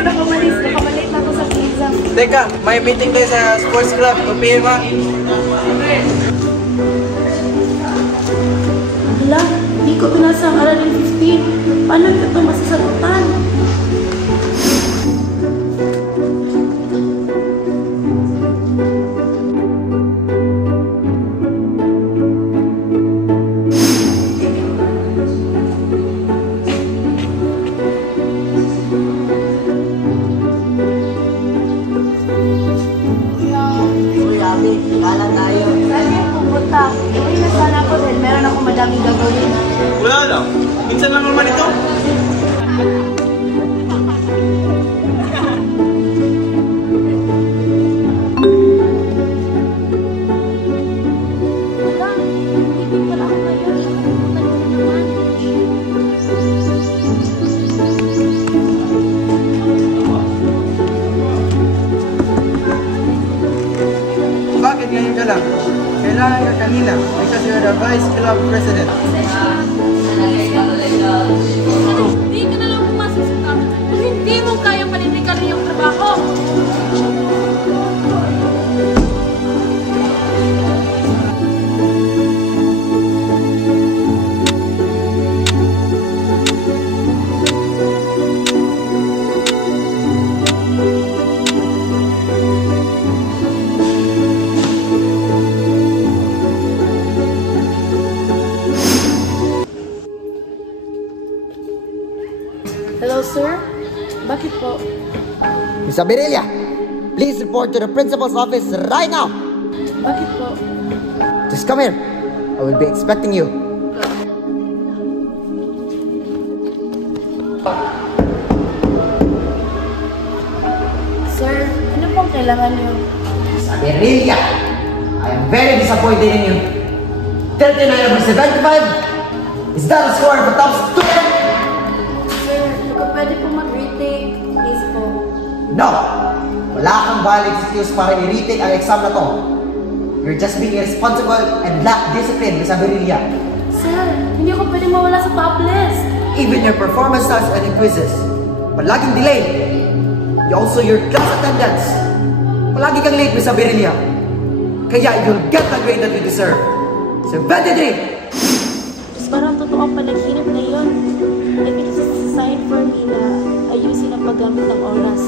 ko nakamalis. Nakamalit na ako sa exam. Teka, may meeting tayo sa sports club. Tupihin mo. Hala, hindi ko pinasa ang aralin 15. Paano ito masasagutan? Uwi na sana ako dahil meron ako madaming gagawin. Wala lang. Minsan lang naman ito. Bakit ngayon ka lang? Kailangan ka kanina because you're the vice club president. Hindi ka na lang pumasok sa tama. Hindi mo kayang panindigan yung trabaho. Hello, sir. Bakit po? Miss Aberelia, please report to the principal's office right now. Bakit po? Just come here. I will be expecting you. Sir, ano pong kailangan niyo? Miss Aberelia, I am very disappointed in you. 39 over 75? Is that a score of a top student? Sir, hindi ko pwede po mag-retake. Please po. No! Wala kang valid excuse para i-retake ang exam na to. You're just being irresponsible and lack discipline, Miss Aberelia. Sir, hindi ako pwede mawala sa top list. Even your performance tests and in quizzes. Palaging delayed. Also your class attendance. Palagi kang late, Miss Aberelia. Kaya you'll get the grade that you deserve. 73! Parang totoo ang panaginip na yun. Like, it's just a sign for me na ayusin ang paggamit ng oras.